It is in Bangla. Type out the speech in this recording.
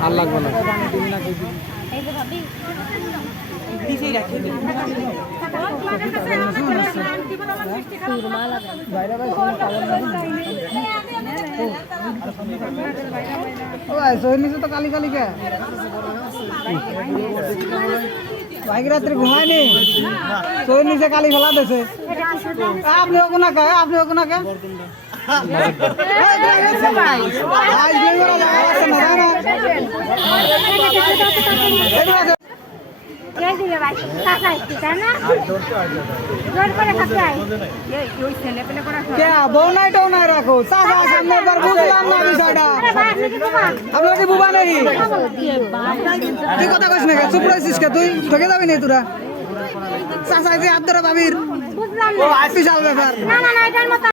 আর লাগবে না তো কালি কালি কে বাইক রাত্রে ঘুমায়নি সোয়ের নিচে কালি ফেলা দিয়েছে আপনি ওকে না কে আপনি ওকে না কে বউ নাই টো নাই রাখো সামনে বুঝলাম না বিষয়টা আপনার কি বুবা নেই তুই কথা কইস না চুপ রয়েছিস কে তুই ঠকে যাবি না তোরা চাচা যে আব্দুর বাবির বিশাল ব্যাপার